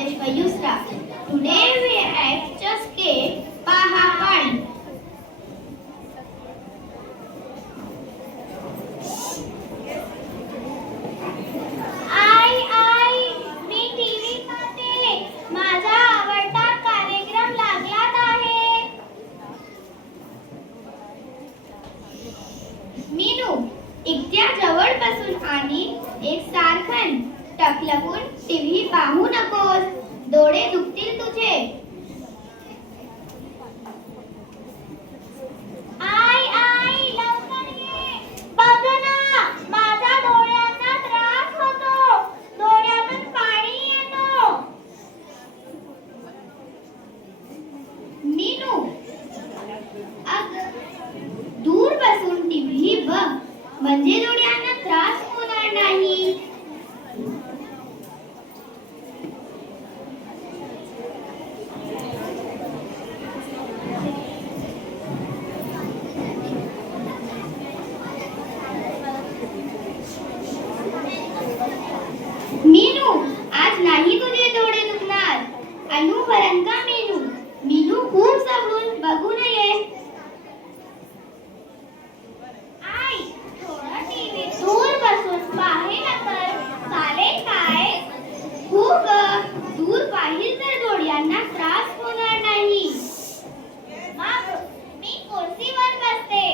Rajesh Mayusra. Today we act Chaske Pahapan. I me TV पाहते. माझा आवडता कार्यक्रम लागलाच आहे. मीनू इतक्या जवळ बसून आणि एक सारखं टकलपून टीव्ही पाहू नकोस. डोळे दुखतील तुझे. आई लवकर ये. बघ ना माझ्या डोळ्यांना त्रास होतो. डोळ्यातून पाणी येतो. मीनू अग दूर बसून टीव्ही बघ म्हणजे डोळ्यांना त्रास होणार नाही. मीनू आज नाही तुझे डोळे दुखणार. अनु वरण का मीनू. मीनू खूप जवळून बघू नये. आई थोडं टीव्ही दूर बसून पाहिलं तर चालेल काय. हो ग दूर पाहिल तर डोळ्यांना त्रास होणार नाही. मग मी कुर्सीवर बसते.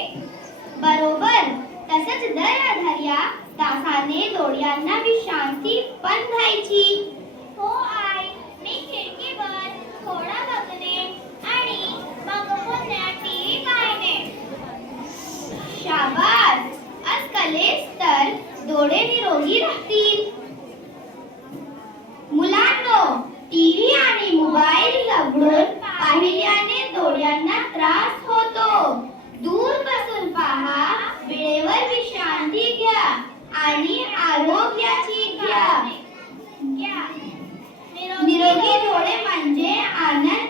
बरोबर तसंच दर अर्ध्या तासाने डोळ्यांना विश्रांती पण घ्यायची. हो आई मी खिडकीवर थोडा बघणे आणि मग पुन्हा टीव्ही पाहणे. शाबास आज कलेस तर डोळे निरोगी राहतील. मुलांनो टीव्ही आणि मोबाईल उघडून पाहिल्याने डोळ्यांना त्रास होतो. दूर बसून पहा. वेळेवर विश्रांती घ्या आणि आरोग्याची घ्या. निरोगी डोळे म्हणजे आनंद